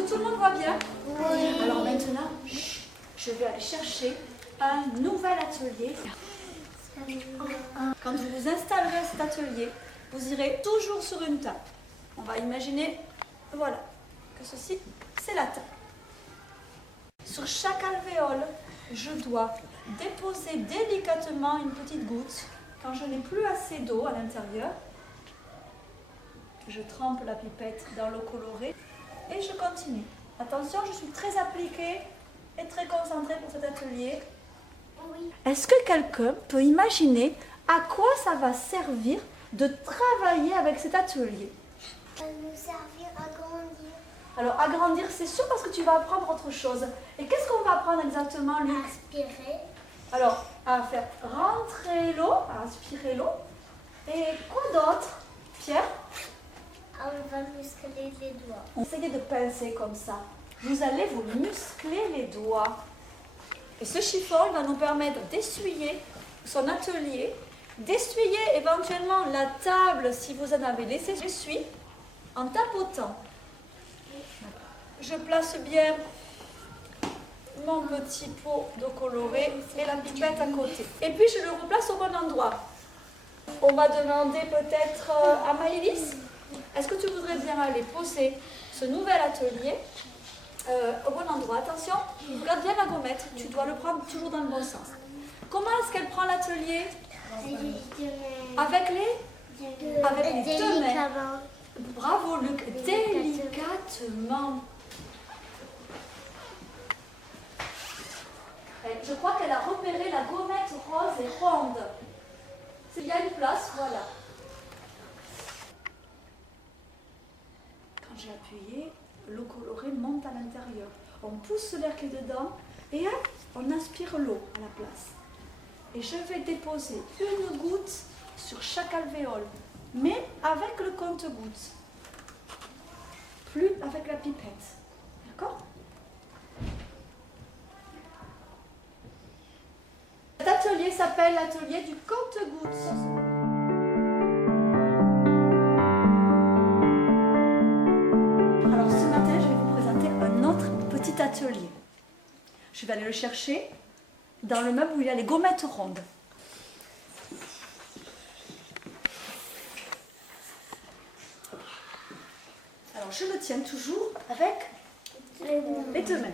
que tout le monde voit bien? Oui. Alors maintenant, je vais aller chercher un nouvel atelier. Quand vous vous installerez à cet atelier, vous irez toujours sur une table. On va imaginer, voilà, que ceci, c'est la table. Sur chaque alvéole, je dois déposer délicatement une petite goutte. Quand je n'ai plus assez d'eau à l'intérieur, je trempe la pipette dans l'eau colorée et je continue. Attention, je suis très appliquée et très concentrée pour cet atelier. Oui. Est-ce que quelqu'un peut imaginer à quoi ça va servir de travailler avec cet atelier? Ça va nous servir à grandir. Alors, agrandir, c'est sûr parce que tu vas apprendre autre chose. Et qu'est-ce qu'on va apprendre exactement, Luc? Aspirer. Alors, à faire rentrer l'eau, à aspirer l'eau. Et quoi d'autre, Pierre? On va muscler les doigts. Essayez de pincer comme ça. Vous allez vous muscler les doigts. Et ce chiffon, il va nous permettre d'essuyer son atelier, d'essuyer éventuellement la table si vous en avez laissé. J'essuie en tapotant. Je place bien mon petit pot d'eau colorée et la pipette à côté. Et puis je le replace au bon endroit. On va demander peut-être à Maëlys, est-ce que tu voudrais bien aller poser ce nouvel atelier au bon endroit? Attention, regarde bien la gommette, tu dois le prendre toujours dans le bon sens. Comment est-ce qu'elle prend l'atelier? Avec les deux mains. Bravo Luc, délicatement. Je crois qu'elle a repéré la gommette rose et ronde. Il y a une place, voilà. Quand j'ai appuyé, l'eau colorée monte à l'intérieur. On pousse l'air qui est dedans et hop, on aspire l'eau à la place. Et je vais déposer une goutte sur chaque alvéole, mais avec le compte-gouttes. Plus avec la pipette. D'accord? Cet atelier s'appelle l'atelier du compte-gouttes. Alors ce matin, je vais vous présenter un autre petit atelier. Je vais aller le chercher dans le meuble où il y a les gommettes rondes. Alors je le tiens toujours avec les deux mains.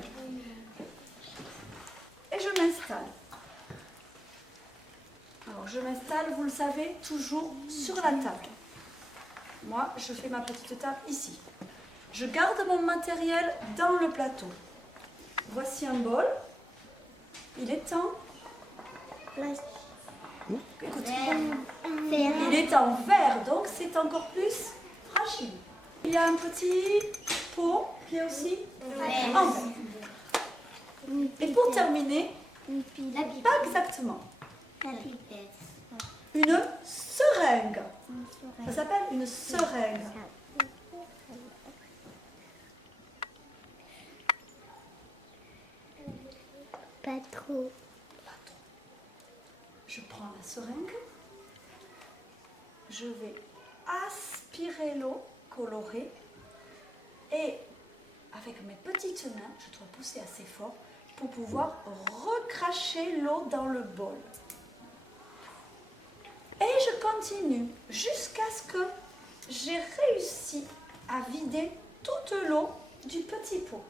Et je m'installe. Alors je m'installe, vous le savez, toujours sur la table. Moi, je fais ma petite table ici. Je garde mon matériel dans le plateau. Voici un bol. Il est en... Écoutez, il est en verre, donc c'est encore plus fragile. Il y a un petit pot qui est aussi en verre. Et pour terminer, pas exactement. Une seringue. Ça s'appelle une seringue. Pas trop. Je prends la seringue. Je vais aspirer l'eau colorée. Et avec mes petites mains, je dois pousser assez fort pour pouvoir recracher l'eau dans le bol. Et je continue jusqu'à ce que j'ai réussi à vider toute l'eau du petit pot.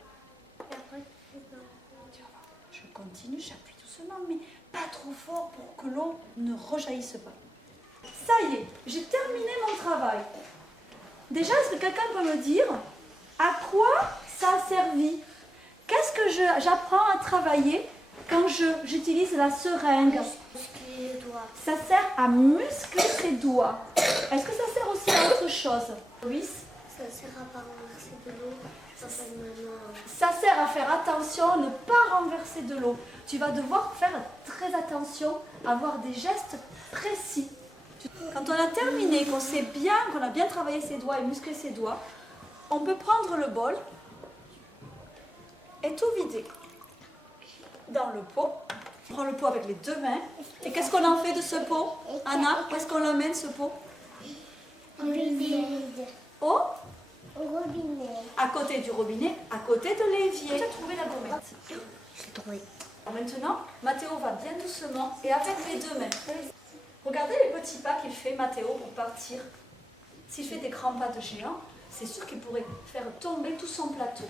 Je continue, j'appuie doucement, mais pas trop fort pour que l'eau ne rejaillisse pas. Ça y est, j'ai terminé mon travail. Déjà, est-ce que quelqu'un peut me dire à quoi ça a servi? Qu'est-ce que j'apprends à travailler quand j'utilise la seringue? Ça sert à muscler ses doigts. Est-ce que ça sert aussi à autre chose, Louis? Ça sert à pas renverser de l'eau. Ça sert à faire attention à ne pas renverser de l'eau. Tu vas devoir faire très attention, avoir des gestes précis. Quand on a terminé, qu'on a bien travaillé ses doigts et musclé ses doigts, on peut prendre le bol et tout vider dans le pot. On prend le pot avec les deux mains. Et qu'est-ce qu'on en fait de ce pot? Anna, où est-ce qu'on l'emmène ce pot? Au robinet. Au Au robinet. À côté du robinet, à côté de l'évier. Tu as trouvé la gommette? J'ai trouvé. Maintenant, Mathéo va bien doucement et avec les deux mains. Regardez les petits pas qu'il fait, Mathéo, pour partir. S'il fait des grands pas de géant, c'est sûr qu'il pourrait faire tomber tout son plateau.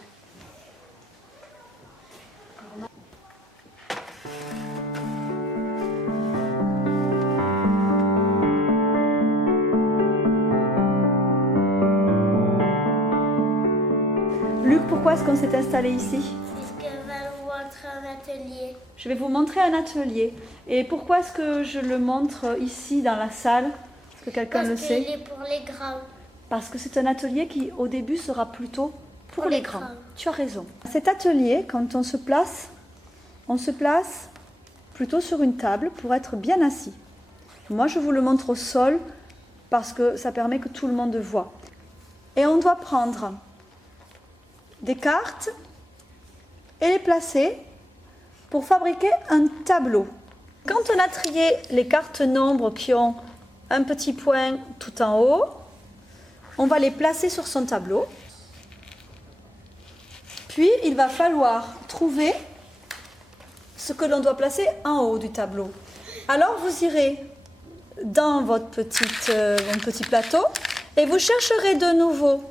Luc, pourquoi est-ce qu'on s'est installé ici? Parce qu'elle va nous montrer un atelier. Je vais vous montrer un atelier. Et pourquoi est-ce que je le montre ici dans la salle? Est-ce que quelqu'un le sait? Parce qu'il est pour les grands. Parce que c'est un atelier qui, au début, sera plutôt pour les grands. grands. Tu as raison. Cet atelier, quand on se place plutôt sur une table pour être bien assis. Moi, je vous le montre au sol parce que ça permet que tout le monde voit. Et on doit prendre des cartes et les placer pour fabriquer un tableau. Quand on a trié les cartes nombres qui ont un petit point tout en haut, on va les placer sur son tableau. Puis, il va falloir trouver ce que l'on doit placer en haut du tableau. Alors, vous irez dans votre petit plateau et vous chercherez de nouveau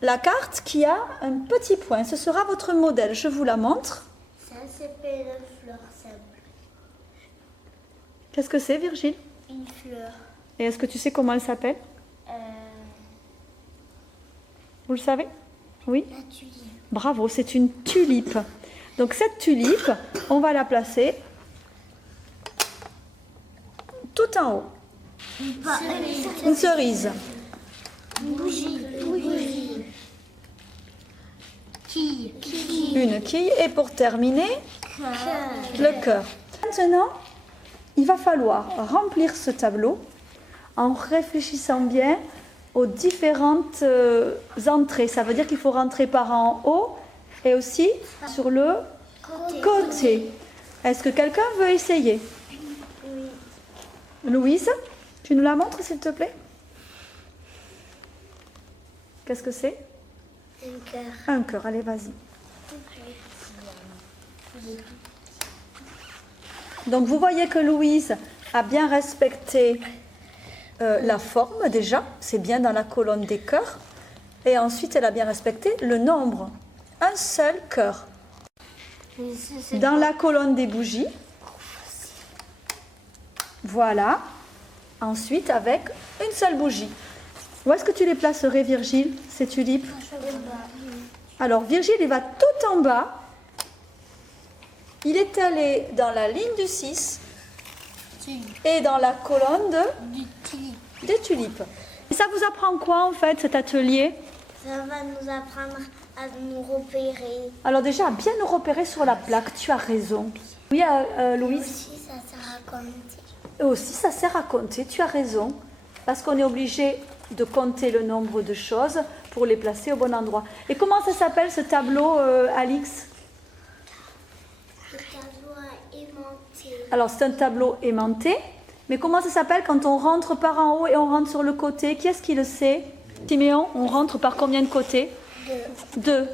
la carte qui a un petit point. Ce sera votre modèle. Je vous la montre. Ça s'appelle une fleur simple. Qu'est-ce que c'est, Virgile? Une fleur. Et est-ce que tu sais comment elle s'appelle? Vous le savez? Oui? La tulipe. Bravo, c'est une tulipe. Donc cette tulipe, on va la placer tout en haut. Une cerise. Une bougie. Quille. Une quille. Et pour terminer, le cœur. Maintenant, il va falloir remplir ce tableau en réfléchissant bien aux différentes entrées. Ça veut dire qu'il faut rentrer par en haut et aussi sur le côté. Est-ce que quelqu'un veut essayer? Oui. Louise, tu nous la montres s'il te plaît? Qu'est-ce que c'est? Un cœur. Un cœur, allez vas-y. Donc vous voyez que Louise a bien respecté la forme déjà, c'est bien dans la colonne des cœurs. Et ensuite elle a bien respecté le nombre. Un seul cœur. Dans la colonne des bougies. Voilà. Ensuite avec une seule bougie. Où est-ce que tu les placerais, Virgile, ces tulipes? Alors Virgile, il va tout en bas. Il est allé dans la ligne du 6 et dans la colonne des tulipes. Et ça vous apprend quoi en fait cet atelier? Ça va nous apprendre à nous repérer. Alors déjà, à bien nous repérer sur la plaque, tu as raison. Oui, Louise? Aussi, ça sert à compter. Et aussi, ça sert à compter, tu as raison. Parce qu'on est obligé de compter le nombre de choses pour les placer au bon endroit. Et comment ça s'appelle ce tableau, Alix? Le tableau aimanté. Alors, c'est un tableau aimanté. Mais comment ça s'appelle quand on rentre par en haut et on rentre sur le côté? Qui est-ce qui le sait? Timéon, on rentre par combien de côtés? Deux.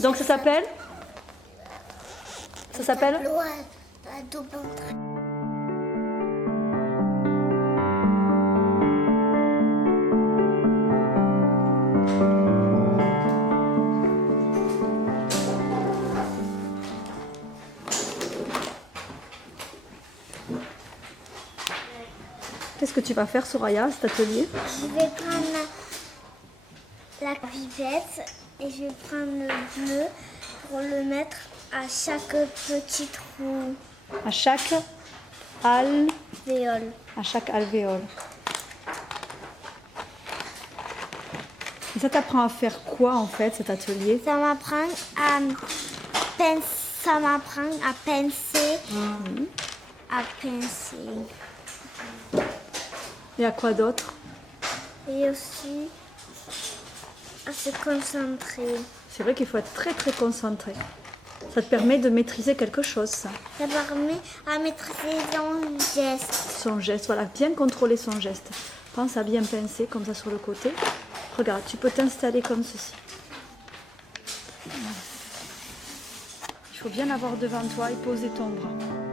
Donc, ça s'appelle? Ça s'appelle? Tableau à double entrée. Qu'est-ce que tu vas faire, Soraya, cet atelier? Je vais prendre la pipette et je vais prendre le bleu pour le mettre à chaque petit trou. À chaque Véole. alvéole. Et ça t'apprend à faire quoi en fait cet atelier? Ça m'apprend à pincer. À pincer. Et à quoi d'autre? Et aussi à se concentrer. C'est vrai qu'il faut être très très concentré. Ça te permet de maîtriser quelque chose, ça. Ça permet à maîtriser son geste. Son geste, voilà, bien contrôler son geste. Pense à bien pincer comme ça sur le côté. Regarde, tu peux t'installer comme ceci. Il faut bien avoir devant toi et poser ton bras.